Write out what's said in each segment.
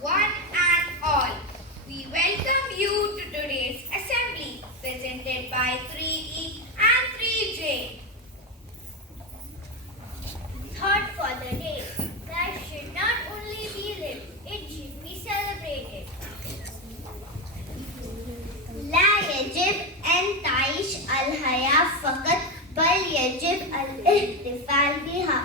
one and all. We welcome you to today's assembly presented by 3E and 3J. Thought for the day. Life should not only be lived, it should be celebrated. لا يجب أن تعيش الحياة فقط بل يجب الاحتفال بها.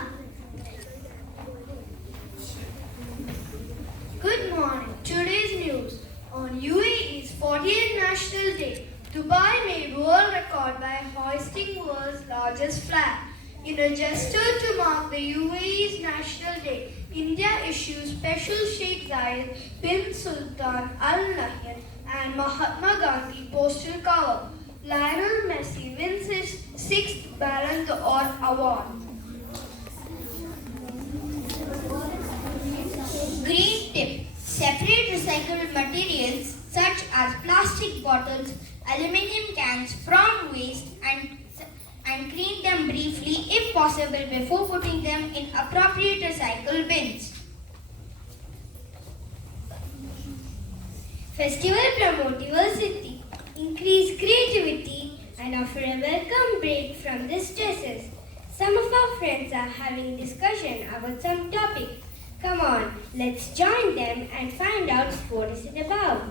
Good morning. Today's news. On UAE's 40th National Day, Dubai made world record by hoisting world's largest flag. In a gesture to mark the UAE's National Day, India issues special Sheikh Zayed bin Sultan Al Nahyan and Mahatma Gandhi postal cover. Lionel Messi wins his 6th Ballon d'Or award. Green tip. Separate recycled materials such as plastic bottles, aluminium cans from waste and clean them briefly if possible before putting them in appropriate recycle bins. Festival promote diversity, increase creativity and offer a welcome break from the stresses. Some of our friends are having discussion about some topic. Come on, let's join them and find out what is it about.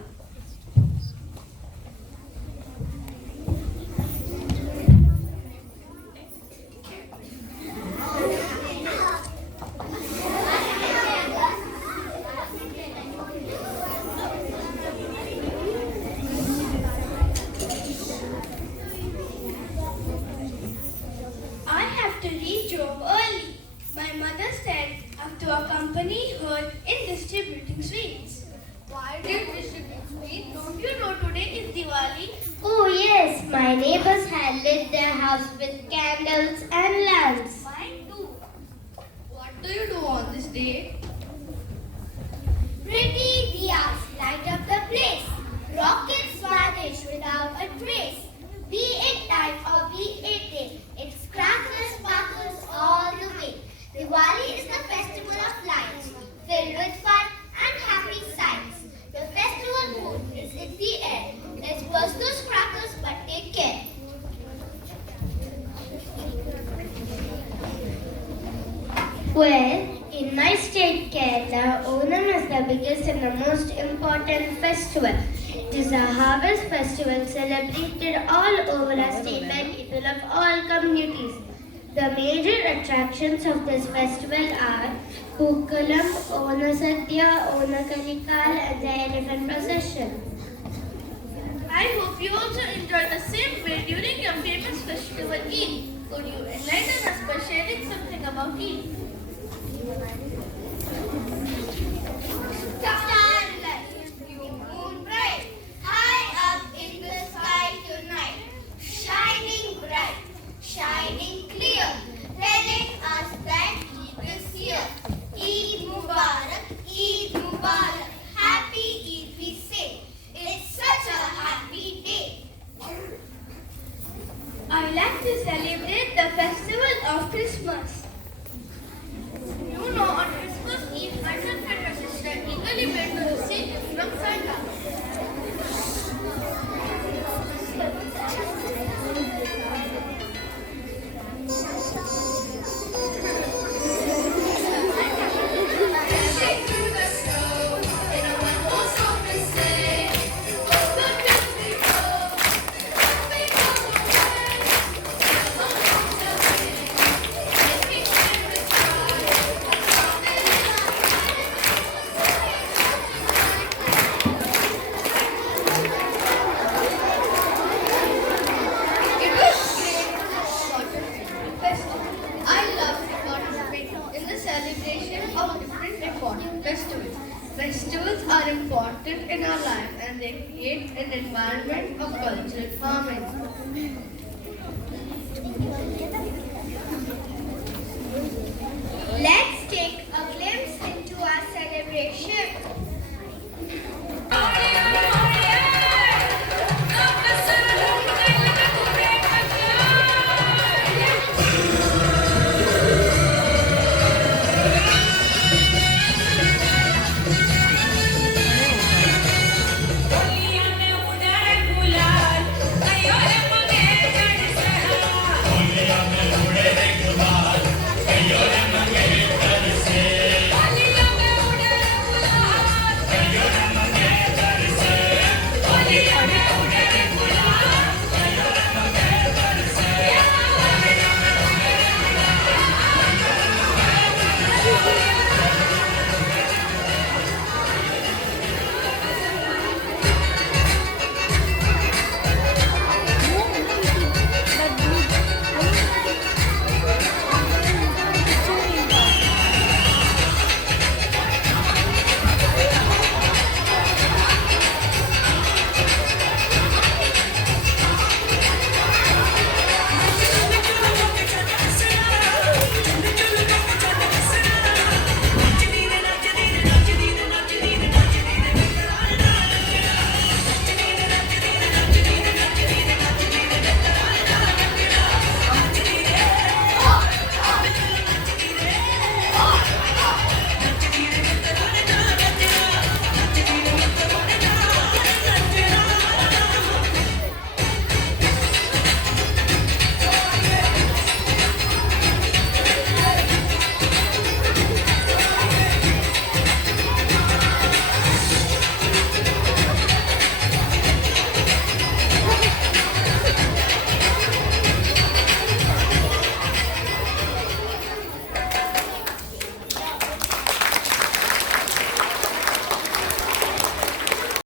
I have to reach home early. My mother said I have to accompany her in distributing sweets. Why did you distribute sweets? Don't you know today is Diwali? Oh yes, my neighbors had lit their house with candles and lamps. Mine too. What do you do on this day? Pretty diyas light up the place. Rockets vanish without a trace. Be it night or be it day, its crackers sparkles all the way. Diwali is the festival of lights, filled with fun and happy sights. The festival mood is in the air. Let's burst those crackers, but take care. Well, in my state, Kerala, Onam is the biggest and the most important festival. It is a harvest festival celebrated all over our state by people of all communities. The major attractions of this festival are Pookalam, Ona Sadhya, Ona Kalikal and the elephant procession. I hope you also enjoy the same way during your famous festival Eid. Could you enlighten us by sharing something about Eid? Starlight, you moon bright, high up in the sky tonight, shining bright, shining clear, telling us that Eid is here. Eid Mubarak, happy Eid we say. It's such a happy day. I like to celebrate the festival of Christmas. You know, on Christmas Eve, myself and my sister eagerly wait to receive gifts from Santa. It was great festival. I love participating in the celebration of different important festivals. Festivals are important in our life and they create an environment of cultural harmony. Let's take a glimpse into our celebration.